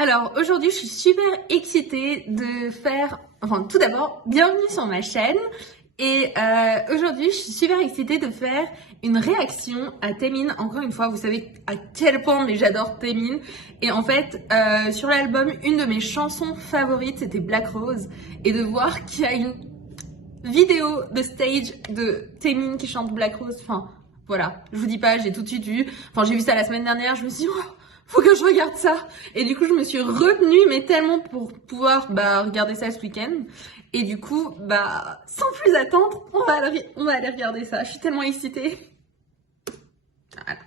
Alors aujourd'hui, je suis super excitée de faire... Enfin, tout d'abord, bienvenue sur ma chaîne. Et aujourd'hui, je suis super excitée de faire une réaction à Taemin. Encore une fois, vous savez à quel point mais j'adore Taemin. Et en fait, sur l'album, une de mes chansons favorites, c'était Black Rose. Et de voir qu'il y a une vidéo de stage de Taemin qui chante Black Rose, enfin... Voilà, je vous dis pas, j'ai tout de suite vu. Enfin, j'ai vu ça la semaine dernière, je me suis dit, oh, faut que je regarde ça. Et du coup, je me suis retenue, mais tellement pour pouvoir regarder ça ce week-end. Et du coup, sans plus attendre, on va aller regarder ça. Je suis tellement excitée. Voilà.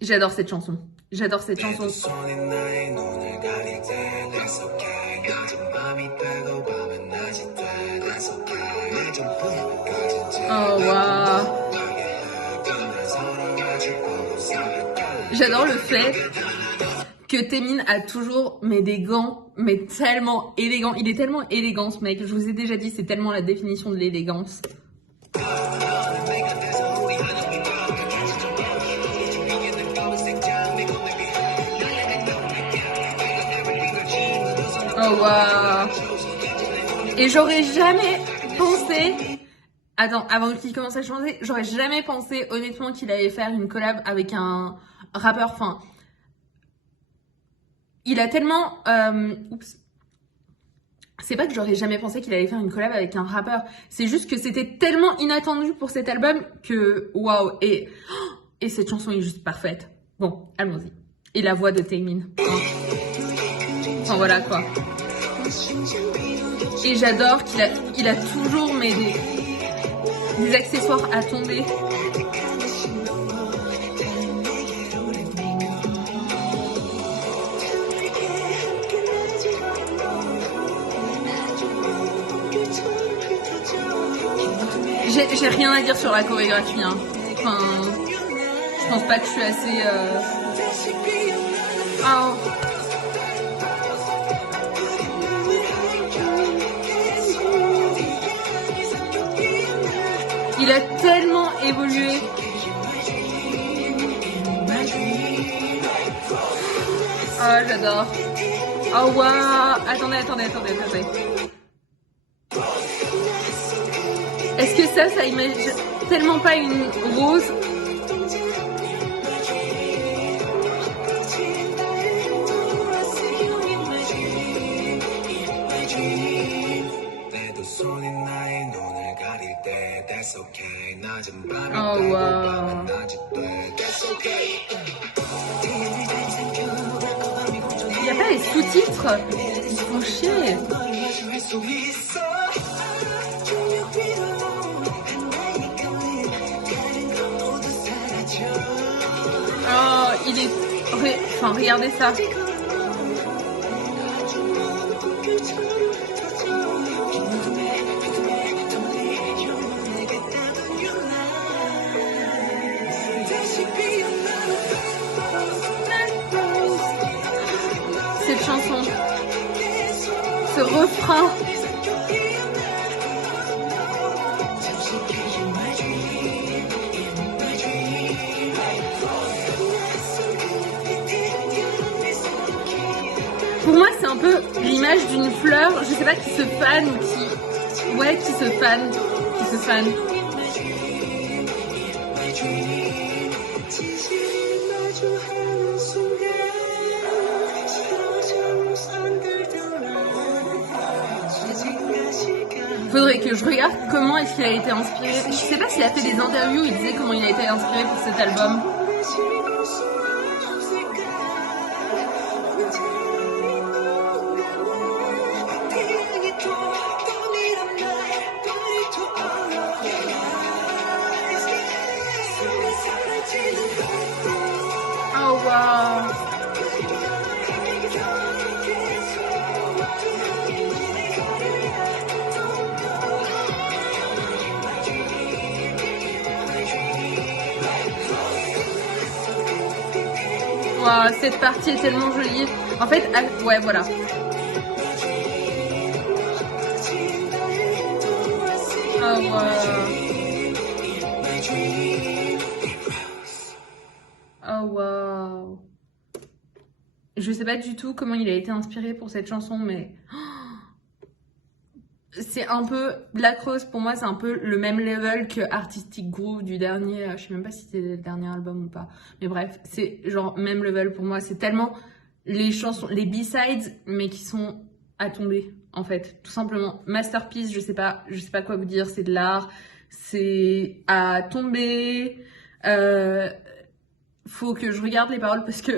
J'adore cette chanson. J'adore cette chanson. Oh waouh. J'adore le fait que Taemin a toujours des gants, mais tellement élégants. Il est tellement élégant ce mec. Je vous ai déjà dit, c'est tellement la définition de l'élégance. Oh waouh. Et j'aurais jamais pensé... Attends, avant qu'il commence à chanter, j'aurais jamais pensé honnêtement qu'il allait faire une collab avec un rappeur. Enfin, il a tellement... Oups. C'est pas que j'aurais jamais pensé qu'il allait faire une collab avec un rappeur. C'est juste que c'était tellement inattendu pour cet album que... Waouh. Et cette chanson est juste parfaite. Bon, allons-y. Et la voix de Taemin. Enfin voilà quoi. Et j'adore qu'il a toujours des accessoires à tomber. J'ai rien à dire sur la chorégraphie, hein. Enfin, je pense pas que je suis assez... Oh. Il a tellement évolué. Oh, j'adore. Oh, waouh. Attendez. Est-ce que ça imagine tellement pas une rose? Oh wow. Il n'y a pas les sous-titres. Ils font chier. Oh, il est... Enfin, regardez ça. Cette chanson, ce refrain. Pour moi, c'est un peu l'image d'une fleur, je sais pas, qui se fane ou qui... Ouais, qui se fane. Faudrait que je regarde comment est-ce qu'il a été inspiré. Je sais pas s'il a fait des interviews, il disait comment il a été inspiré pour cet album. Oh wow. Wow, cette partie est tellement jolie. En fait, ouais, voilà. Oh wow. Oh wow. Je sais pas du tout comment il a été inspiré pour cette chanson, mais c'est un peu Black Rose pour moi, c'est un peu le même level que Artistic Groove du dernier, je sais même pas si c'était le dernier album ou pas, mais bref, c'est genre même level pour moi. C'est tellement les chansons, les B-sides, mais qui sont à tomber en fait, tout simplement. Masterpiece, je sais pas quoi vous dire, c'est de l'art, c'est à tomber. Faut que je regarde les paroles parce que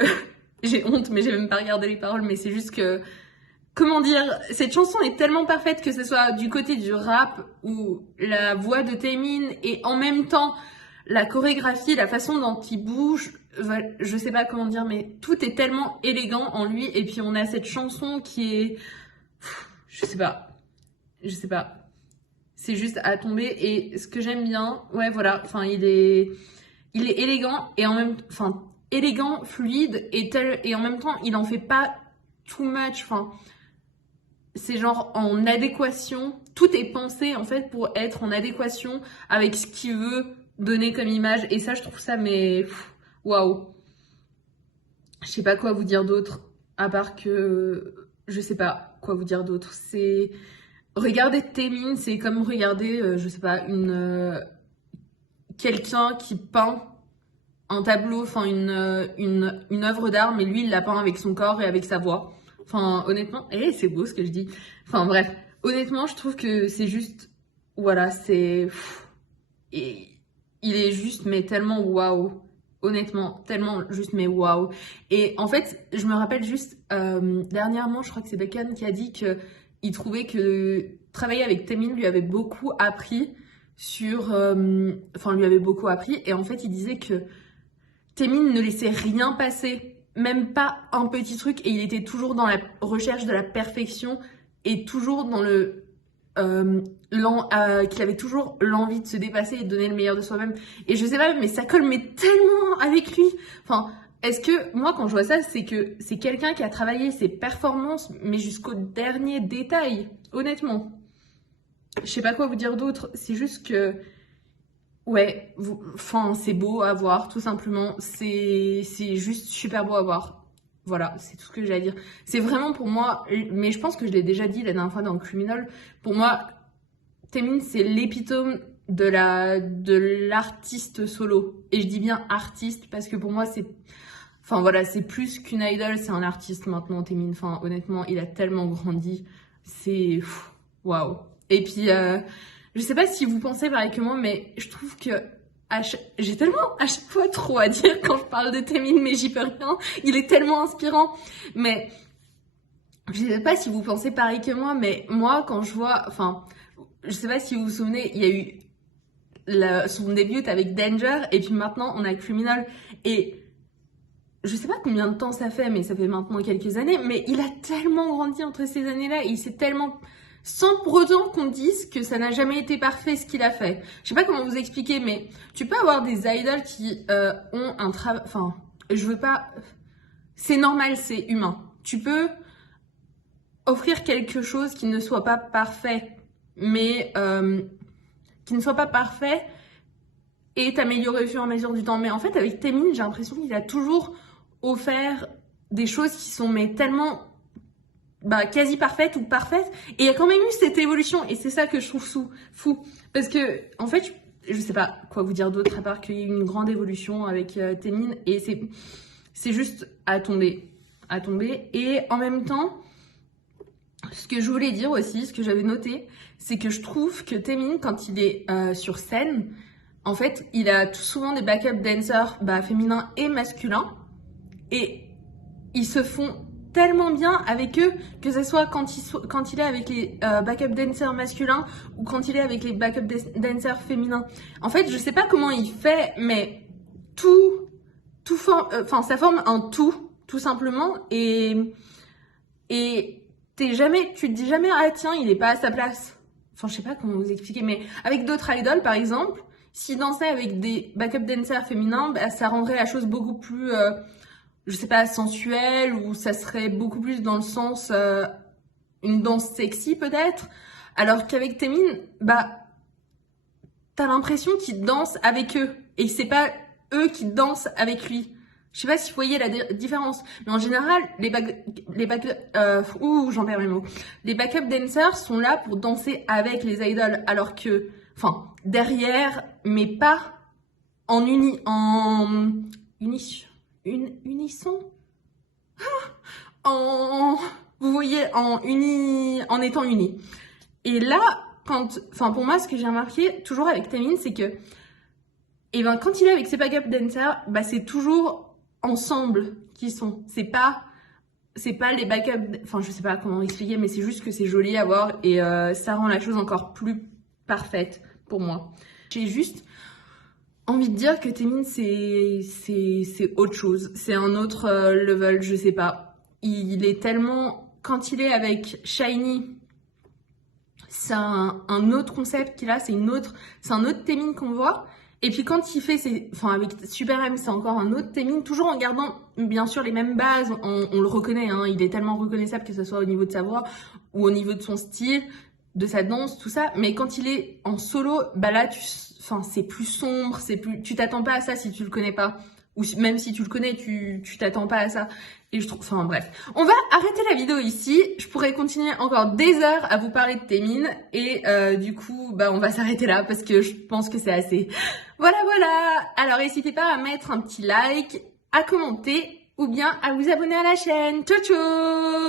j'ai honte, mais j'ai même pas regardé les paroles, mais c'est juste que comment dire, cette chanson est tellement parfaite, que ce soit du côté du rap ou la voix de Taemin et en même temps la chorégraphie, la façon dont il bouge, je sais pas comment dire, mais tout est tellement élégant en lui. Et puis on a cette chanson qui est, je sais pas, c'est juste à tomber. Et ce que j'aime bien, ouais voilà, enfin il est élégant et en même, enfin élégant, fluide et en même temps il en fait pas too much, enfin c'est genre en adéquation, tout est pensé en fait pour être en adéquation avec ce qu'il veut donner comme image. Et ça, je trouve ça, mais waouh. Je sais pas quoi vous dire d'autre, à part que je sais pas quoi vous dire d'autre. C'est regarder Taemin, c'est comme regarder, je sais pas, quelqu'un qui peint un tableau, enfin une œuvre d'art, mais lui il l'a peint avec son corps et avec sa voix. Enfin, honnêtement, c'est beau ce que je dis. Enfin, bref, honnêtement, je trouve que c'est juste, voilà, et il est juste, mais tellement waouh. Honnêtement, tellement juste, mais waouh. Et en fait, je me rappelle juste, dernièrement, je crois que c'est Beckham qui a dit que il trouvait que travailler avec Taemin lui avait beaucoup appris lui avait beaucoup appris. Et en fait, il disait que Taemin ne laissait rien passer, même pas un petit truc, et il était toujours dans la recherche de la perfection et toujours dans qu'il avait toujours l'envie de se dépasser et de donner le meilleur de soi-même. Et je sais pas, mais ça colle mais tellement avec lui. Enfin, est-ce que moi quand je vois ça, c'est que c'est quelqu'un qui a travaillé ses performances, mais jusqu'au dernier détail, honnêtement. Je sais pas quoi vous dire d'autre, c'est juste que ouais, enfin, c'est beau à voir, tout simplement. C'est juste super beau à voir. Voilà, c'est tout ce que j'ai à dire. C'est vraiment pour moi, mais je pense que je l'ai déjà dit la dernière fois dans Criminal, pour moi, Taemin, c'est l'épitome de l'artiste solo. Et je dis bien artiste parce que pour moi, enfin voilà, c'est plus qu'une idol, c'est un artiste maintenant, Taemin. Enfin, honnêtement, il a tellement grandi. C'est, waouh. Et puis, je sais pas si vous pensez pareil que moi, mais je trouve que j'ai tellement à chaque fois trop à dire quand je parle de Taemin, mais j'y peux rien. Il est tellement inspirant. Mais je sais pas si vous pensez pareil que moi, mais moi, quand je vois, enfin, je sais pas si vous vous souvenez, il y a eu son début avec Danger, et puis maintenant on a Criminal. Et je sais pas combien de temps ça fait, mais ça fait maintenant quelques années, mais il a tellement grandi entre ces années-là, et il s'est tellement, sans pour autant qu'on dise que ça n'a jamais été parfait ce qu'il a fait. Je sais pas comment vous expliquer, mais tu peux avoir des idols qui ont un travail, enfin, je veux pas, c'est normal, c'est humain. Tu peux offrir quelque chose qui ne soit pas parfait, mais qui ne soit pas parfait et t'améliorer au fur et à mesure du temps. Mais en fait, avec Taemin, j'ai l'impression qu'il a toujours offert des choses qui sont mais tellement quasi parfaites ou parfaites. Et il y a quand même eu cette évolution. Et c'est ça que je trouve fou. Parce que, en fait, je sais pas quoi vous dire d'autre à part qu'il y a eu une grande évolution avec Taemin. Et c'est juste à tomber. À tomber. Et en même temps, ce que je voulais dire aussi, ce que j'avais noté, c'est que je trouve que Taemin, quand il est sur scène, en fait, il a souvent des backup dancers féminins et masculins. Et ils se font tellement bien avec eux, que ce soit quand il est avec les backup dancers masculins ou quand il est avec les backup dancers féminins. En fait, je sais pas comment il fait, mais ça forme un tout simplement. Et tu te dis jamais, ah tiens, il est pas à sa place. Enfin, je sais pas comment vous expliquer, mais avec d'autres idols, par exemple, s'il dansait avec des backup dancers féminins, ça rendrait la chose beaucoup plus, je sais pas, sensuelle, ou ça serait beaucoup plus dans le sens, une danse sexy peut-être. Alors qu'avec Taemin, t'as l'impression qu'il danse avec eux, et c'est pas eux qui dansent avec lui. Je sais pas si vous voyez la différence, mais en général, les backup dancers sont là pour danser avec les idoles, alors que, enfin, derrière, mais pas en unisson, vous voyez, en étant unis. Et là, pour moi, ce que j'ai remarqué toujours avec Taemin, c'est que, quand il est avec ses backup dancers, c'est toujours ensemble qu'ils sont. C'est pas les backup, je sais pas comment expliquer, mais c'est juste que c'est joli à voir et ça rend la chose encore plus parfaite pour moi. J'ai juste envie de dire que Taemin, c'est autre chose. C'est un autre level, je sais pas. Il est tellement... Quand il est avec SHINee, c'est un autre concept qu'il a, c'est un autre Taemin qu'on voit. Et puis quand il fait avec Super M, c'est encore un autre Taemin, toujours en gardant bien sûr les mêmes bases, on le reconnaît, hein, il est tellement reconnaissable, que ce soit au niveau de sa voix ou au niveau de son style, de sa danse, tout ça. Mais quand il est en solo, là c'est plus sombre, tu t'attends pas à ça si tu le connais pas. Ou même si tu le connais, tu t'attends pas à ça. Et je trouve, bref. On va arrêter la vidéo ici. Je pourrais continuer encore des heures à vous parler de Taemin. Et du coup, on va s'arrêter là parce que je pense que c'est assez. Voilà. Alors, n'hésitez pas à mettre un petit like, à commenter ou bien à vous abonner à la chaîne. Ciao, ciao!